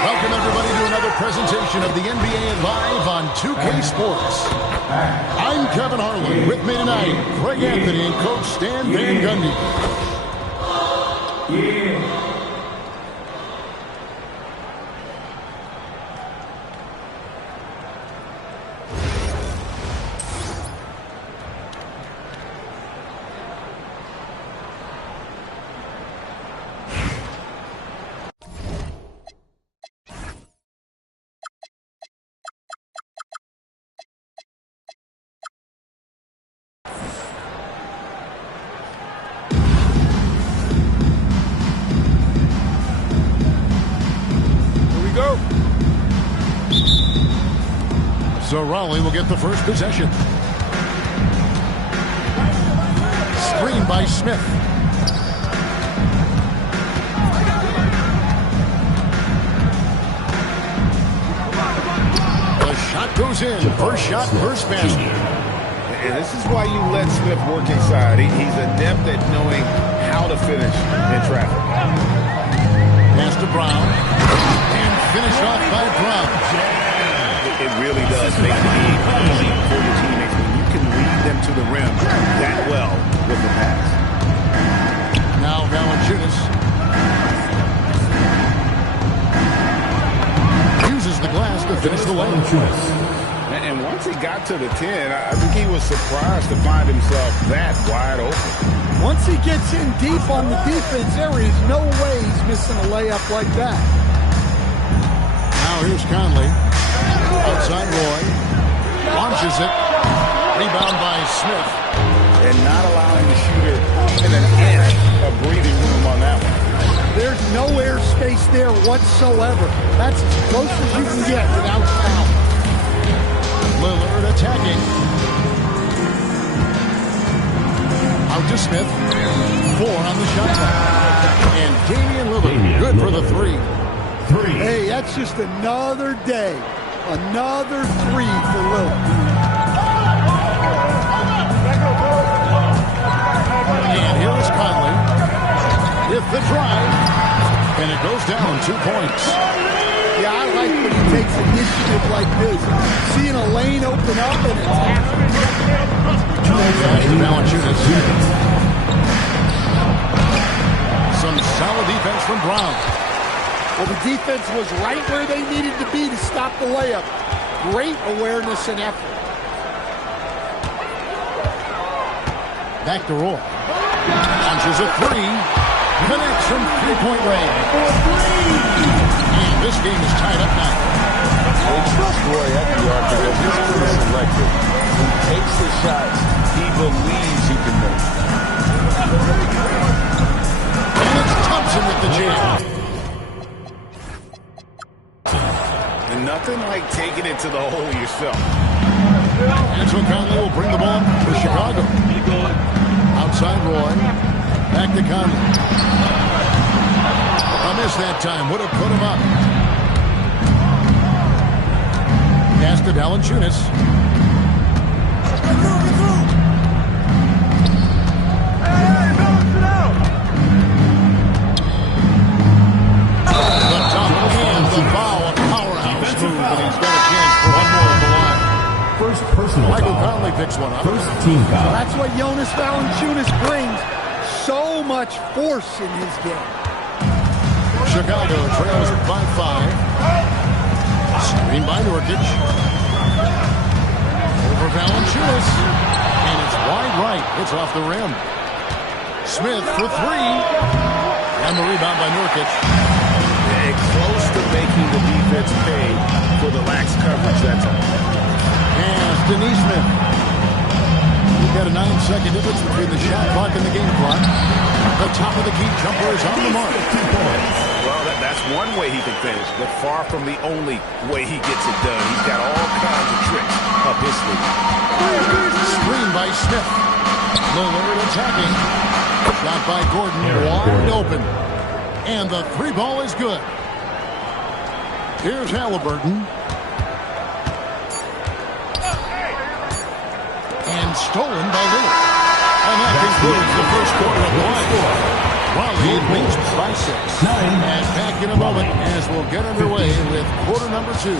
Welcome, everybody, to another presentation of the NBA Live on 2K Sports. I'm Kevin Harlan. With me tonight, Greg Anthony and Coach Stan Van Gundy. So Raleigh will get the first possession. Screen by Smith. The shot goes in. First shot, first basket. And this is why you let Smith work inside. He's adept at knowing how to finish in traffic. Pass to Brown. And finished off by Brown. It really does make it easy for your teammates when you can lead them to the rim that well with the pass. Now Valanciunas uses the glass to finish the layup. And once he got to the 10, I think he was surprised to find himself that wide open. Once he gets in deep on the defense, there is no way he's missing a layup like that. Now here's Conley. Outside Roy. Launches it. Rebound by Smith. And not allowing the shooter in an inch of breathing room on that one. There's no air space there whatsoever. That's as close as you can get without foul. Lillard attacking. Out to Smith. 4 on the shot clock. And Damian Lillard good for the 3. Hey, that's just another day. Another 3 for Lillard. And here is Conley with the drive. And it goes down 2 points. Yeah, I like when he takes initiative like this. Seeing a lane open up and attacking. Valanciunas. Some solid defense from Brown. Well, the defense was right where they needed to be to stop the layup. Great awareness and effort. Back to Roy. Launches a 3. Connects from 3-point range. And this game is tied up now. They trust Roy at the arc because he's pretty selective. He takes the shots he believes he can make. And it's Thompson with the jam. And nothing like taking it to the hole yourself. And so Conley will bring the ball for Chicago. Outside Roy. Back to Conley. A miss that time. Would have put him up. Pass to Valanciunas. The top and the foul. A powerhouse move, but he's got a chance for one more at the line. First personal Michael foul. Conley picks one up. First team foul. That's what Jonas Valanciunas brings. So much force in his game. Chicago trails by 5. Screen by Nurkic. Over Valanciunas. And it's wide right. It's off the rim. Smith for 3. And the rebound by Nurkic. Close to making the defense pay for the lax coverage that's on. And Denise Smith. We've got a 9-second difference between the shot clock and the game clock. The top of the key jumper is on the mark. Well, that's one way he can finish, but far from the only way he gets it done. He's got all kinds of tricks up his sleeve. Screen by Smith. Lillard attacking. Shot by Gordon, wide open. And the 3 ball is good. Here's Halliburton. And stolen by Lillard. And that concludes the first quarter of the line. Raleigh leads by 6. And back in a moment as we'll get underway with quarter number 2.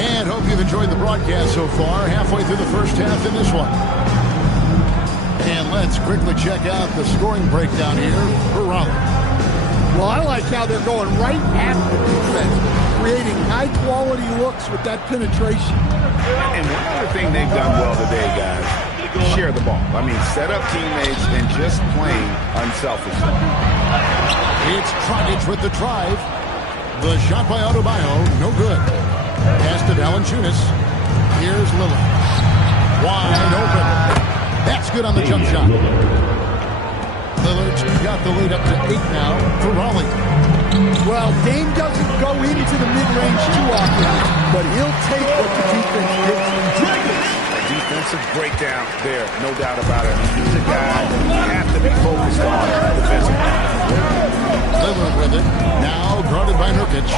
And hope you've enjoyed the broadcast so far. Halfway through the first half in this one. And let's quickly check out the scoring breakdown here for Raleigh. Well, I like how they're going right at the defense, creating high-quality looks with that penetration. And one other thing they've done well today, guys, share the ball. I mean, set up teammates and just playing unselfishly. It's Tronic with the drive. The shot by Adebayo, no good. Pass to Valanciunas. Here's Lillard. Wide open. That's good on the jump shot. Lillard's got the lead up to 8 now for Raleigh. Well, Dame doesn't go into the mid-range too often, but he'll take what the defense gives him. Defensive breakdown there, no doubt about it. He's a guy you have to be focused on defensively. Lillard with it. Now guarded by Nurkic.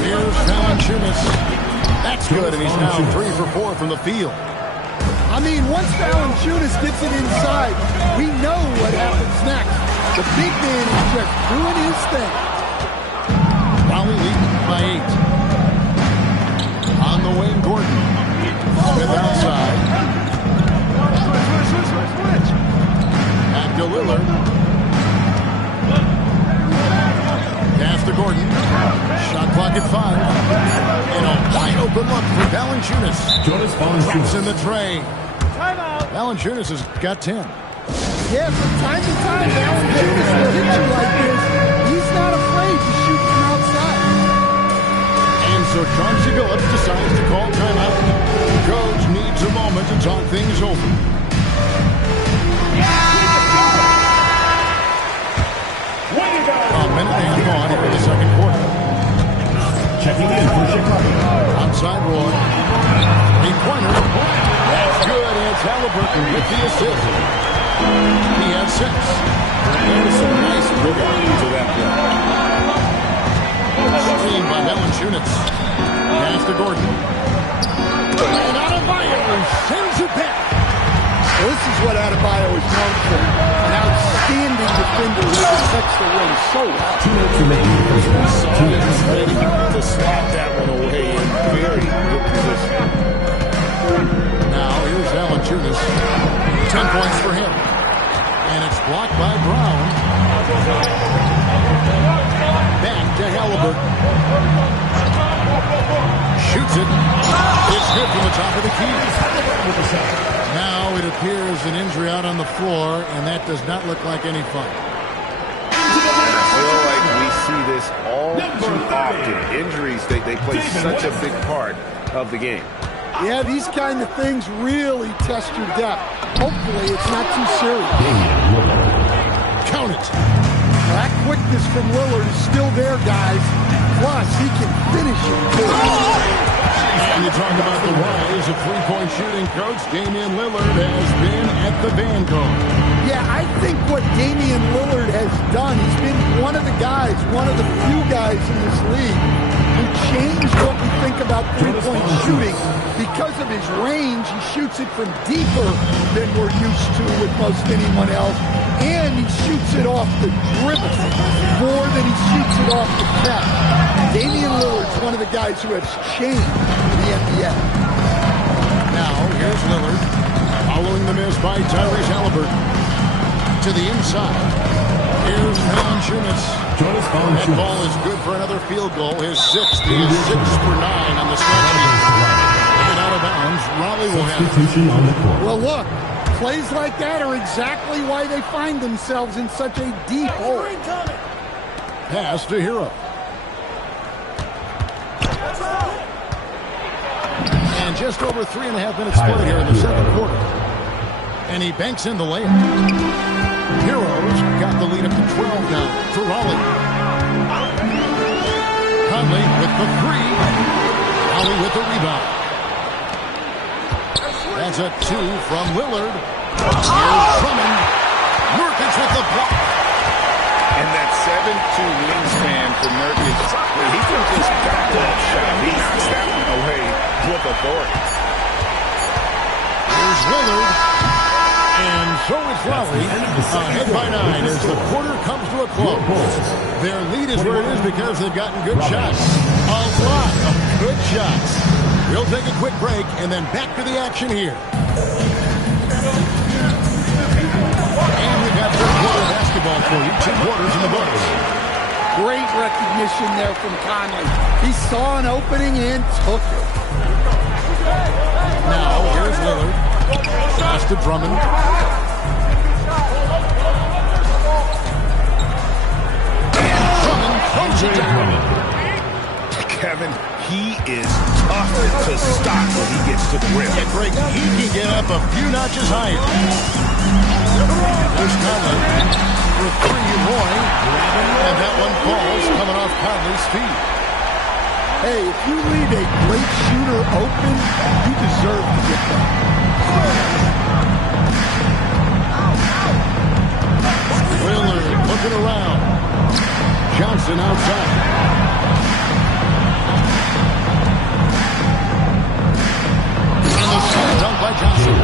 Here's Valanciunas. That's good, and he's now 3 for 4 from the field. I mean, once Valanciunas gets it inside, we know what happens next. The big man is just doing his thing. Raleigh leading by 8. On the wing, Gordon. Smith outside. Back to Lillard. Pass to Gordon. Shot clock at 5. And a wide open look for Valanciunas. Drops in the tray. Valanciunas has got 10. Yeah, from time to time, Valanciunas will hit you like this. He's not afraid to shoot from outside. And so Chauncey Billups decides to call timeout. Coach needs a moment to talk things over. A minute and a half gone here in the second quarter. Checking in for Chicago. Outside Roy. Three-pointer. That's good. And it's Halliburton with the assist. He has 6. There's some nice rhythm to that play. Screen by Valanciunas. Pass to Gordon. And Adebayo sends it back. Well, this is what Adebayo is known for. An outstanding defender who protects the rim so well. 2 minutes remaining. He's ready to slap that one away in very good position. Now here's Valanciunas. 10 points for him. And it's blocked by Brown. Back to Halliburton. Shoots it. It's good from the top of the key. Now it appears an injury out on the floor, and that does not look like any fun. I feel like we see this all too often. Injuries, they play such a big part of the game. Yeah, these kind of things really test your depth. Hopefully it's not too serious. Count it. That quickness from Lillard is still there, guys. Plus, he can finish it, too. And you talk about the rise of three-point shooting, Coach. Damian Lillard has been at the vanguard. Yeah, I think what Damian Lillard has done, he's been one of the guys, one of the few guys in this league who changed what we think about three-point shooting. Because of his range, he shoots it from deeper than we're used to with most anyone else. And he shoots it off the dribble more than he shoots it off the catch. Damian Lillard's one of the guys who has changed the NBA. Now, here's Lillard. Following the miss by Tyrese Halliburton. To the inside. Here's Valanciunas. That ball is good for another field goal. His 6th. He is 6 for 9 on the stretch. And out of bounds, Raleigh will have Substitution on the court. Well, look, plays like that are exactly why they find themselves in such a deep hole. pass to Hero. And just over 3.5 minutes played here in the second quarter. And he banks in the layup. Heroes got the lead up to 12 now for Raleigh. Conley with the three. Raleigh with the rebound. That's a 2 from Lillard. Here's Drummond. Nurkic with the block. And that 7'2" wingspan for Nurkic, he can just got that shot. He knocks that one away with authority. Here's Lillard. And so it's Lowry, ahead by 9 as the quarter comes to a close. Their lead is where it is because they've gotten good shots. A lot of good shots. We'll take a quick break and then back to the action here. And we've got third quarter basketball for you. 2 quarters in the books. Great recognition there from Conley. He saw an opening and took it. Now, here's Lillard. Pass to Drummond. And Drummond throws it down. Kevin, he is tough to stop when he gets to the rim. Yeah, Greg, he can get up a few notches higher. There's Conley for 3, Roy. And that one falls coming off Conley's feet. Hey, if you leave a great shooter open, you deserve to get that. Lillard looking around. Johnson outside. And the slam dunk by Johnson.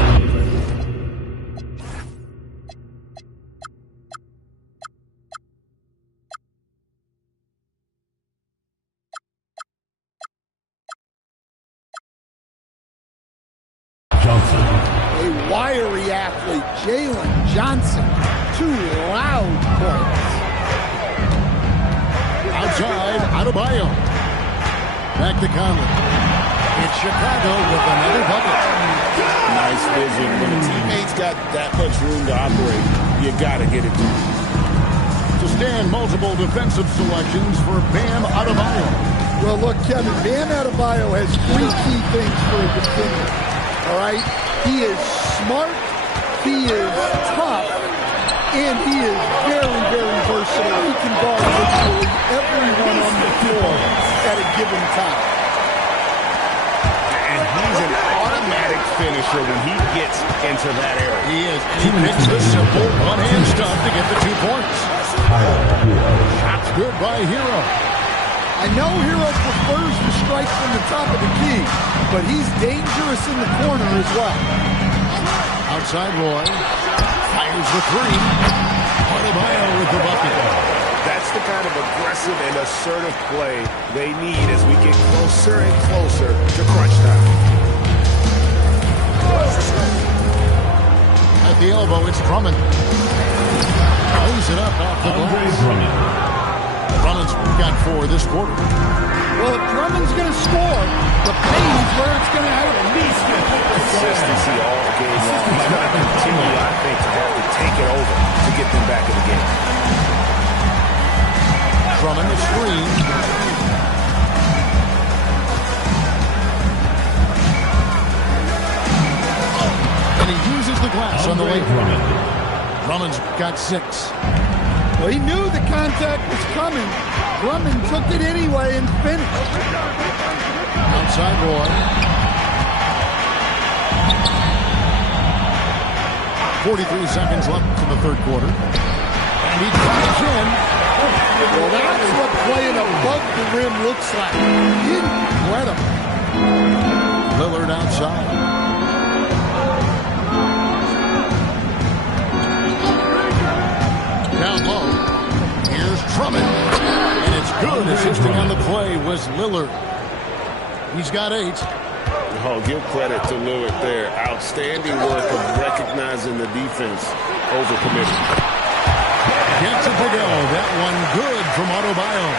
A wiry athlete, Jalen Johnson. 2 loud points. Outside, Adebayo. Back to Conley. It's Chicago with another bucket. Nice vision. When a teammate's got that much room to operate, you got to get it to him. To stand multiple defensive selections for Bam Adebayo. Well, look, Kevin, Bam Adebayo has 3 key things for a defender. All right? He is smart, he is tough, and he is very, very versatile. He can guard virtually everyone on the floor at a given time. And he's an automatic finisher when he gets into that area. He is. He picks the simple one-hand stuff to get the 2 points. Shots good by Hero. I know Hero prefers to strike from the top of the key, but he's dangerous in the corner as well. Outside Roy. Fires the 3. Adebayo with the bucket. That's the kind of aggressive and assertive play they need as we get closer and closer to crunch time. At the elbow, it's Drummond. Lays it up off the glass. Drummond's got 4 this quarter. Well, if Drummond's going to score, the paint is where it's going to happen. Consistency all game long. He's going to continue, I think, to have to take it over to get them back in the game. Drummond, the screen. And he uses the glass on the way. Drummond's got 6. Well, he knew the contact was coming. Drummond took it anyway and finished. Outside Roy. 43 seconds left in the third quarter. And he drives in. Well, that's what playing above the rim looks like. Incredible. Lillard outside. Down low. Here's Drummond. And it's good. Assisting on the play was Lillard. He's got 8. Oh, give credit to Lillard there. Outstanding work of recognizing the defense over committing. Gets it to go. That one good from Adebayo.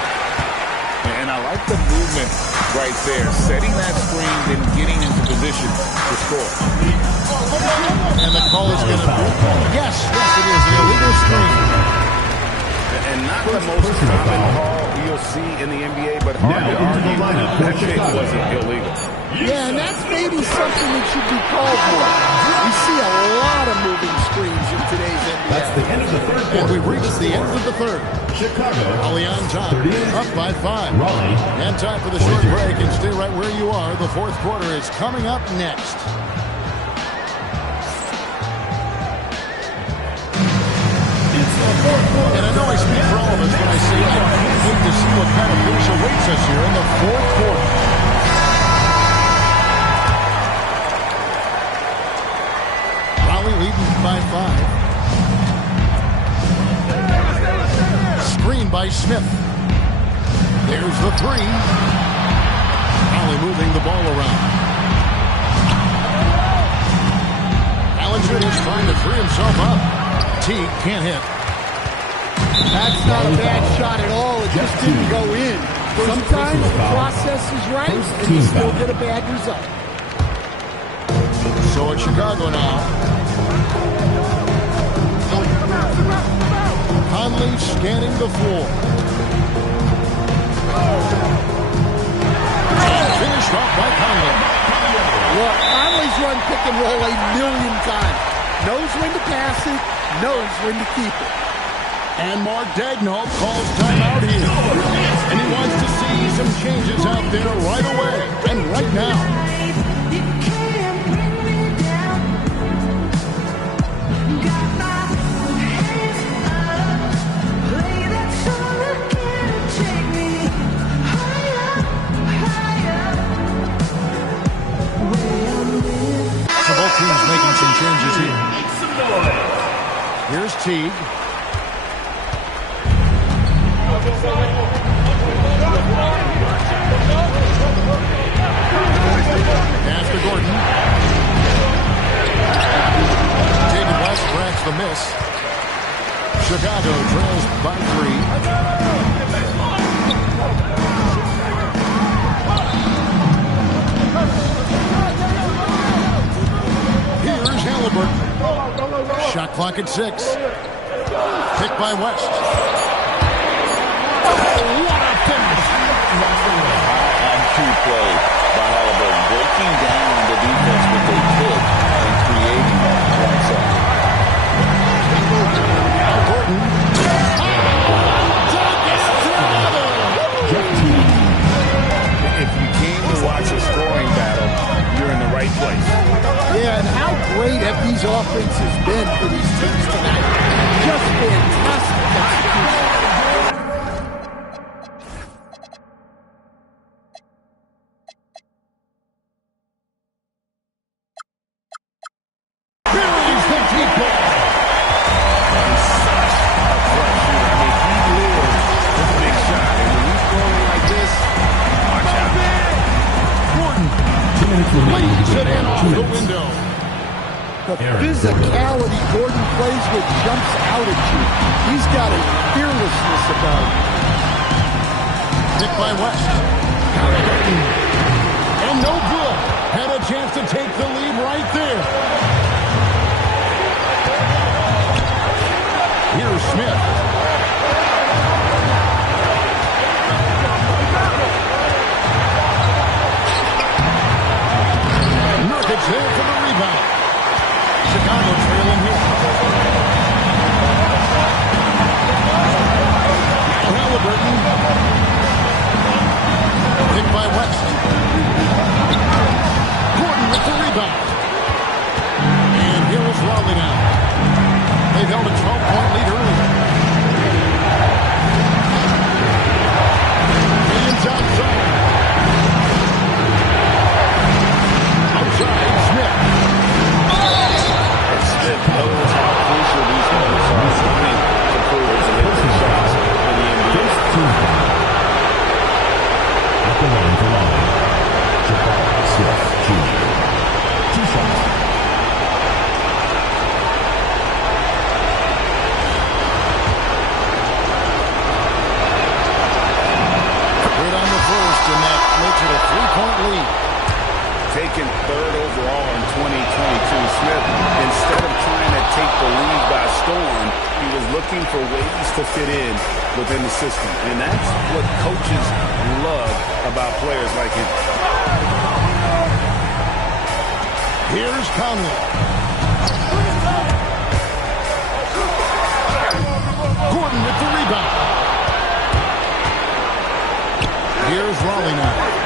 And I like the movement right there. Setting that screen, then getting into position to score. And the call is going to be, yes, it is the illegal screen. And not the most common call you'll see in the NBA, but hard to argue that it wasn't illegal. Yeah, and that's maybe something that should be called for. We see a lot of moving screens in today's NBA. That's the end of the third quarter. And we reached the end of the third. Chicago, Ollie on top, up by 5. Raleigh, And time for the short break, and stay right where you are. The fourth quarter is coming up next. And I know I speak for all see what kind of finish awaits us here in the fourth quarter. Raleigh leading by 5. Screen by Smith. There's the three. Raleigh moving the ball around. Allinger is trying to free himself up. Teague can't hit. That's not a bad shot at all. It just didn't go in. Sometimes the process is right, and you still get a bad result. So it's Chicago now. Conley scanning the floor. And finished off by Conley. Look, Conley's run pick and roll a million times. Knows when to pass it, knows when to keep it. And Mark Daigneault calls timeout here. And he wants to see some changes out there right away. And right now. So both teams making some changes here. Here's Teague. Pass to Gordon. David West cracks the miss. Chicago trails by 3. Here's Halliburton. Shot clock at 6. Picked by West. What a finish! High-IQ play by Halliburton, breaking down the defense with a kick and creating that one second. Gordon. If you came to watch a scoring battle, you're in the right place. Yeah, and how great have these offenses been for these teams tonight? Just fantastic execution. The physicality Gordon plays with jumps out at you. He's got a fearlessness about him. Picked by West. And no good. Had a chance to take the lead right there. Here's Smith. Nurkic there for the rebound. Chicago trailing here. Halliburton. Picked by West. Gordon with the rebound. And here is Raleigh now. They've held a 12-point lead earlier. Williams outside. Outside, Smith. Smith knows how crucial these moments are for him to prove his ability shots in the NBA. At the line for Raleigh, Jabari Smith Jr. 2 shots. Good on the first, and that makes it a 3-point lead. Taken third overall in 2022, Smith, instead of trying to take the league by storm, he was looking for ways to fit in within the system. And that's what coaches love about players like him. Here's Conley. Gordon with the rebound. Here's Raleigh now.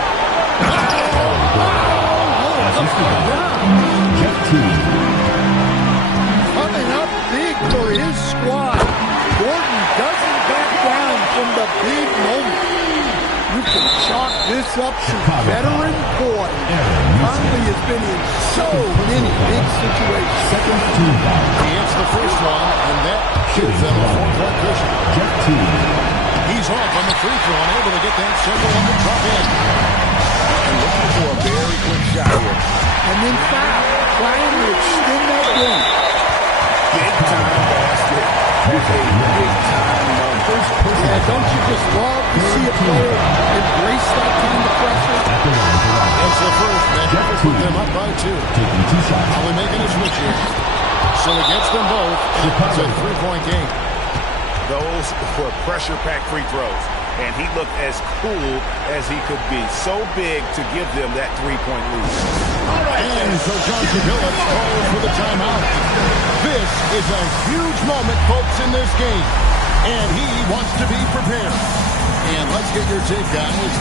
Jeff Teague. Coming up big for his squad. Gordon doesn't back down from the big moment. can chalk this up to veteran poise. Conley has been in so many big situations. He hits the first one, and that gives them a 4-point cushion. He's off on the free throw, unable to get that second one to drop in. And looking for a very quick shot here. And then foul, trying to extend that game. Big time basket. Big time moment. Yeah, don't you just love to see a player embrace that kind of pressure? It's the first, and that will put them up by 2. Probably making a switch here. So he gets them both, and it's a 3-point game. Those were pressure-packed free throws, and he looked as cool as he could be. So big to give them that 3-point lead. And so John Billups calls for the timeout. This is a huge moment, folks, in this game, and he wants to be prepared. And let's get your take, guys.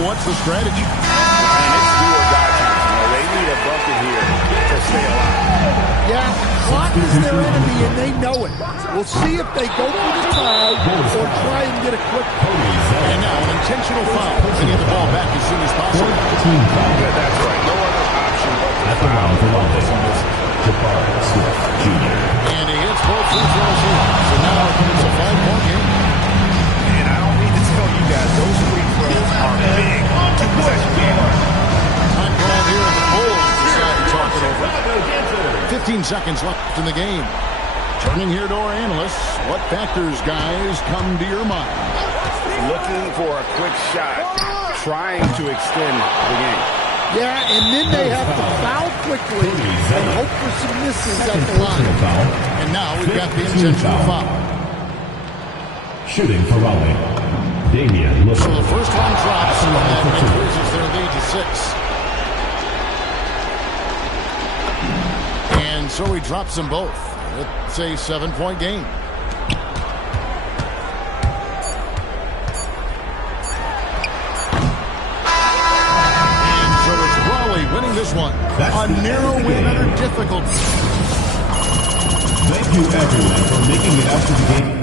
What's the strategy? And it's do or die time. They need a bucket here to stay alive. Yeah, clock is their enemy, and they know it. We'll see if they go for the tie or try and get a quick post. And now an intentional foul. They get the ball back as soon as possible. Yeah, that's right. No other option but to foul. And he hits both free throws in. So now it's a 5-point game. And I don't need to tell you guys, those free throws are big. Two-possession game. Time called here, and the Bulls decide to talk it over. 15 seconds left in the game. Turning here to our analysts, what factors, guys, come to your mind? Looking for a quick shot, trying to extend the game. Yeah, and then they have to foul quickly and hope for some misses at the line. And now we've got the intentional foul. Shooting for Raleigh, Damian Lillard. So the first one drops, and that increases their lead to 6. And so he drops them both. It's a 7-point game. And so it's Raleigh winning this one. A narrow win under difficulty. Thank you everyone for making it out to the game.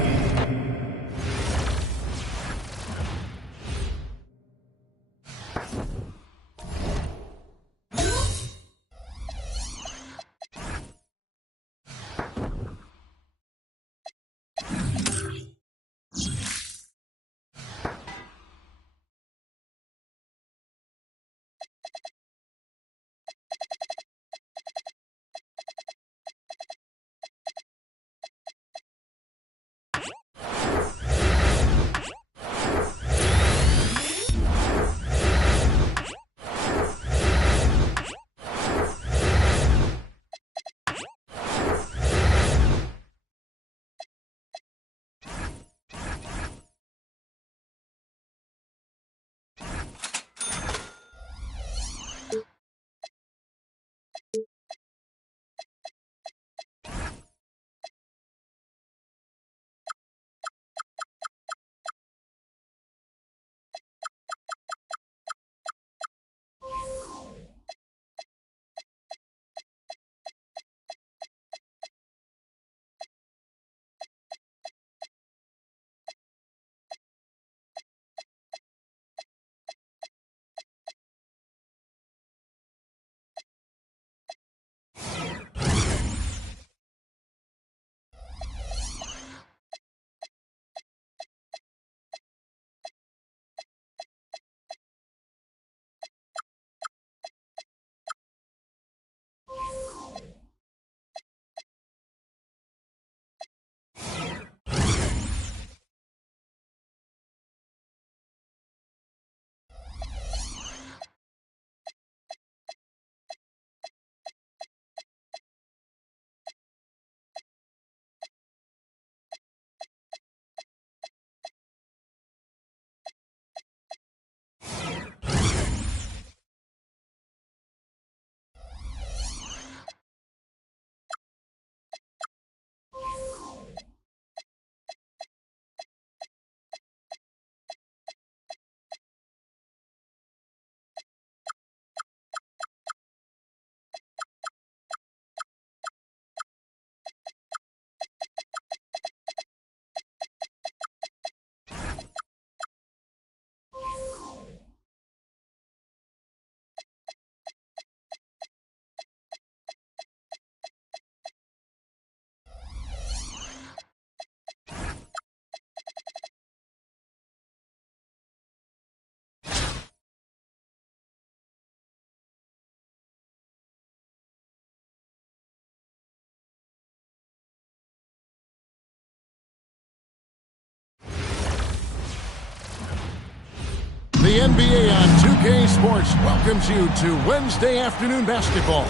The NBA on 2K Sports welcomes you to Wednesday afternoon basketball.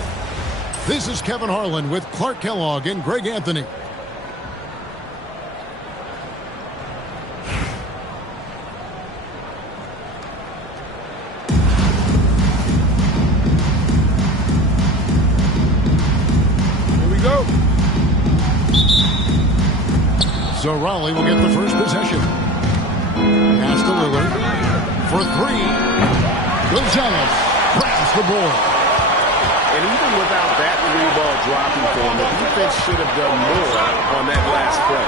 This is Kevin Harlan with Clark Kellogg and Greg Anthony. Here we go. So Raleigh will get the first possession. Pass to Lillard. For three. Gonzalez grabs the board. And even without that three ball dropping for him, the defense should have done more on that last play.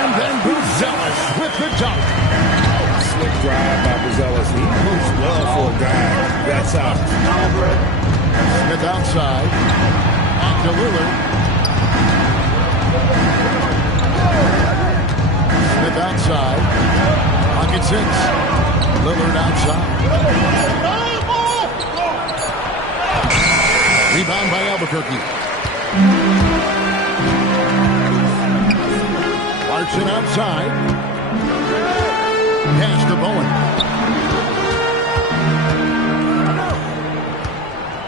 And then Gonzalez with the dunk. Slick drive by Buzelis. He moves well for a guy that's out. Smith outside. Back to Lillard. Smith outside. Pocket six. Lillard outside. Rebound by Albuquerque. Clarkson outside. Pass to Bowen.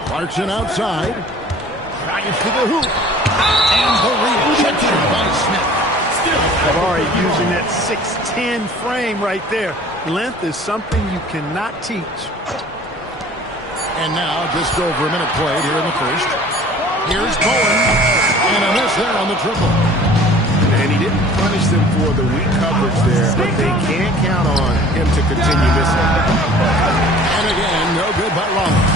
Clarkson outside. Drives to the hoop. And the rejection by Smith. Jabari using that 6'10" frame right there. Length is something you cannot teach. And now just over a minute played here in the first. Here's Bowen. And a miss there on the triple. And he didn't punish them for the weak coverage there, but they can't count on him to continue missing. And again, no good by Rollins.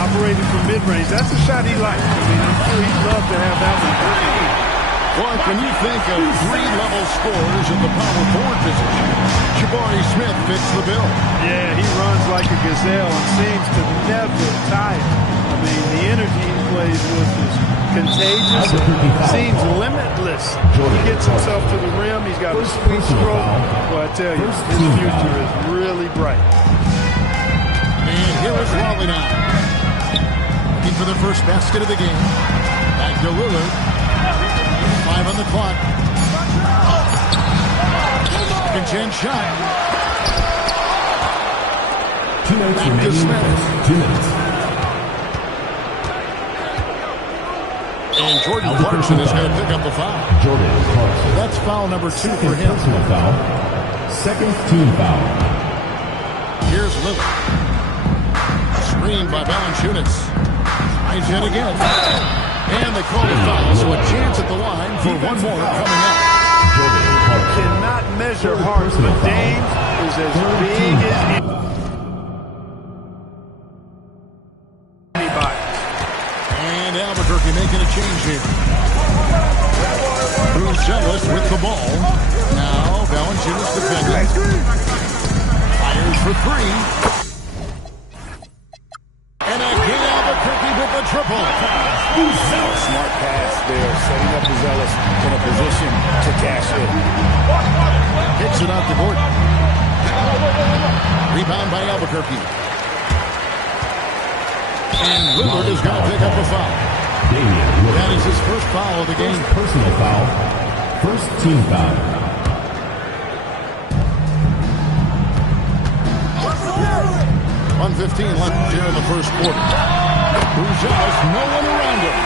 Operating from mid-range. That's a shot he likes. I mean, I'm sure he'd love to have that one. Clark, when you think of three-level scorers in the power forward position, Jabari Smith fits the bill. Yeah, he runs like a gazelle and seems to never tire. I mean, the energy he plays with is contagious. Seems limitless. He gets himself to the rim. He's got a sweet stroke. Well, I tell you, his future is really bright. And here is Raleigh now. Looking for the first basket of the game. Back to Lillard. 5 on the clock. Second chance shot. 2 minutes Back to remaining. Smith. 2 minutes. And Jordan Clarkson is going to pick up the foul. Jordan Clarkson. That's foul number 2 for Second him. personal foul. Second team foul. Here's Lillard. Screened by Valanciunas. Tries yet again. And they call the foul, so a chance at the line for one more coming up. Jordan Clarkson. Cannot measure hearts, but Dame is as big as anybody. And Albuquerque making a change here. Brucelis with the ball. Now Valanciunas defending. Fires for three. And again Albuquerque with the triple. Smart pass there, setting up Buzelis in a position to cash in. Kicks it out to Gordon. Rebound by Albuquerque. And Lillard is going to pick up a foul. Damian Lillard. That is his first foul of the game. First personal foul. First team foul. 1:15 left here in the first quarter. Buzelis, no one around him.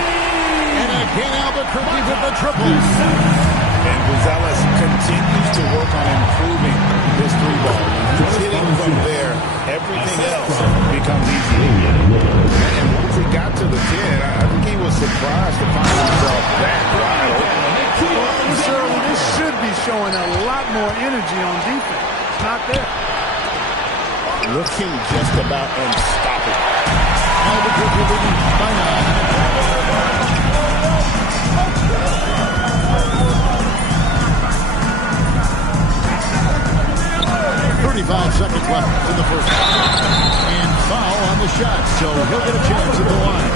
And again, Albuquerque with the triple. And Buzelis continues to work on improving this three ball. He's hitting from there. Everything else becomes easy. And once he got to the 10, I think he was surprised to find himself that wide open. Certainly, this should be showing a lot more energy on defense. It's not there. Looking just about unstoppable. Albuquerque leading by 35 seconds left in the first. And foul on the shot, so he'll get a chance at the line.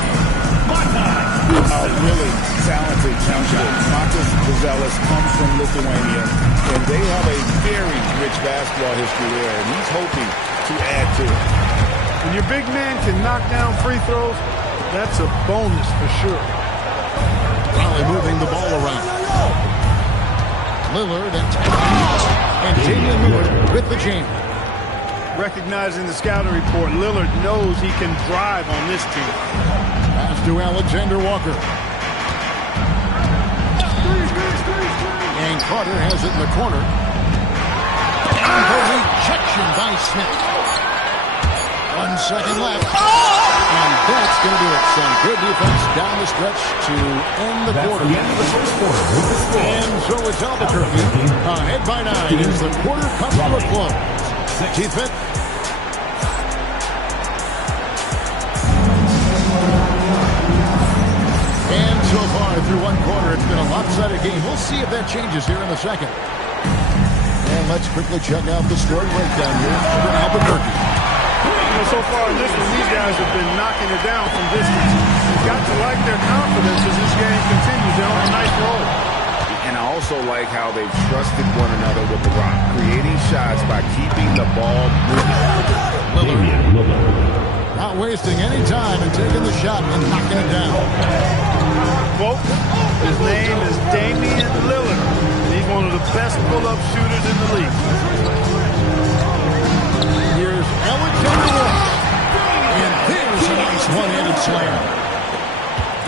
A really talented young kid. Matas Buzelis comes from Lithuania, and they have a very rich basketball history there, and he's hoping to add to it. When your big man can knock down free throws, that's a bonus for sure. Raleigh moving the ball around. Lillard and Damian Lillard with the jam. recognizing the scouting report, Lillard knows he can drive on this team. Pass to Alexander Walker. And Carter has it in the corner. And the rejection by Smith. 1 second left. And that's going to do it. Some good defense down the stretch to end the quarter. The end of the first quarter. And so it's Albuquerque ahead by 9 as the quarter comes to a close. Keith Pitt. And so far through one quarter, it's been a lopsided game. We'll see if that changes here in the second. And let's quickly check out the score breakdown here for Albuquerque. So far in this one, these guys have been knocking it down from distance. You've got to like their confidence as this game continues. They're on a nice roll. And I also like how they've trusted one another with the rock, creating shots by keeping the ball moving. Lillard. Not wasting any time and taking the shot and knocking it down. Folks, his name is Damian Lillard. He's one of the best pull-up shooters in the league. Here's Alexander Walker. And there's a nice one-handed slam.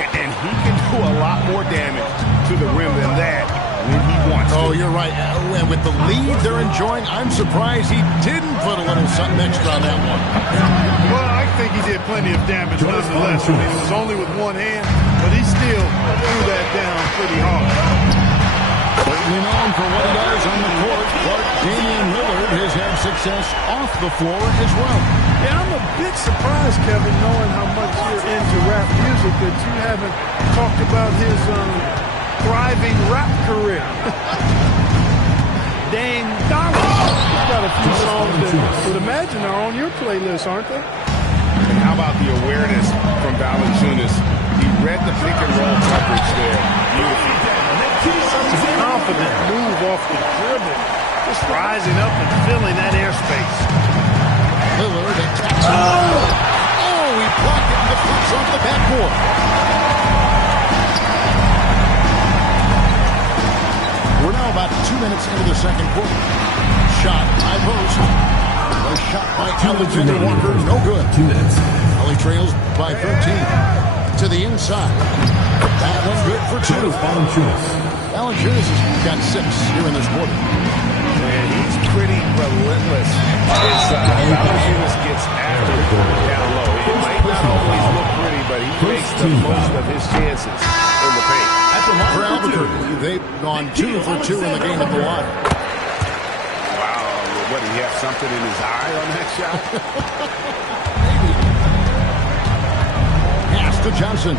And he can do a lot more damage to the rim than that when he wants to. Oh, you're right. And with the lead they're enjoying, I'm surprised he didn't put a little something extra on that one. Well, I think he did plenty of damage nonetheless. I mean, it was only with one hand, but he still threw that down pretty hard. Certainly known for what he does on the court, but Damian Lillard has had success off the floor as well. Yeah, I'm a bit surprised, Kevin, knowing how much you're into rap music, that you haven't talked about his thriving rap career. Dame Dollar. He's got a few songs that I would imagine are on your playlist, aren't they? And how about the awareness from Valanciunas? He read the pick and roll coverage there. Beautiful. Such a confident move off the dribble. Just rising up and filling that airspace. Lillard attacks. Oh, he blocked it and deflects off the backboard. We're now about 2 minutes into the second quarter. Shot by post. A shot by Alexander Walker. No good. 2 minutes. He trails by 13. To the inside. That one good for 2. Valanciunas has got 6 here in this quarter. And he's pretty relentless. Valanciunas gets after it down low. It might not always look pretty, but he makes the most of his chances in the paint. For Albuquerque, they've gone 2 for 2 in the game at the line. Wow. What, did he have something in his eye on that shot? Maybe. Pass to Johnson.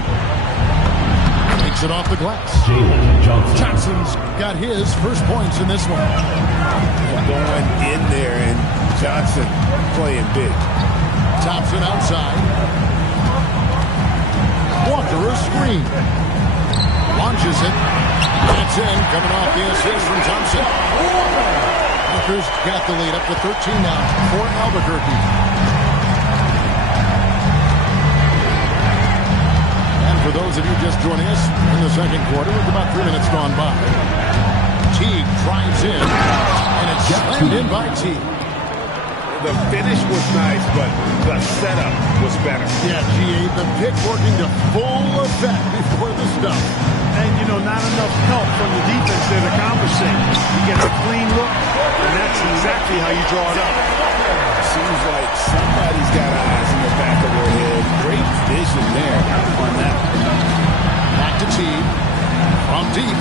Takes it off the glass. Johnson's got his first points in this one. Going in there, and Johnson playing big. Thompson outside. Walker a screen. Launches it. That's in. Coming off the assist from Thompson. Walker's got the lead up to 13 now for Albuquerque. And for those of you just joining us in the second quarter, with about 3 minutes gone by, Teague drives in, and it's slammed in by Teague. The finish was nice, but the setup was better. Yeah, G.A., the pick working to full effect before the stuff. And, you know, not enough help from the defense there to compensate. He gets a clean look, and that's exactly how you draw it up. Seems like somebody's got eyes in the back of their head. Great vision there on that. Back to Teague. From deep.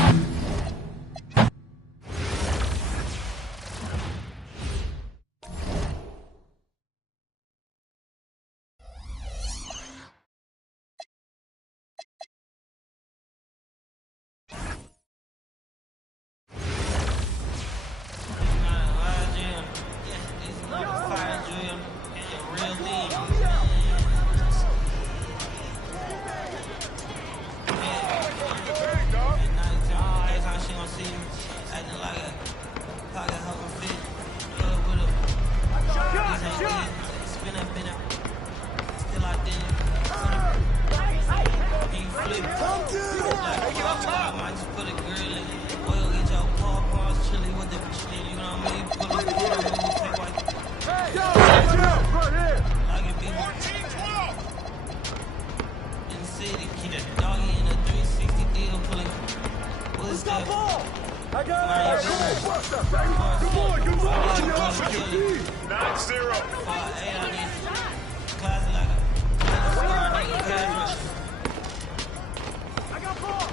city, keep a doggy in a 360 deal, pulling. What's that? Ball? I got it. Good boy, good boy. 9-0. I need class like a cash rush. I got ball.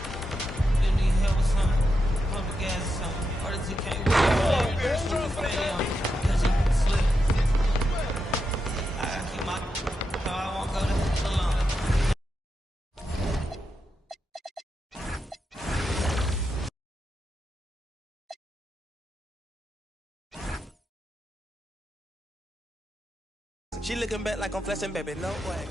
You need help with something. Pump the gas or something. Or the 2 can't because you slip. I gotta keep my car. I won't go to hell alone. She looking back like I'm flashing, baby, no way.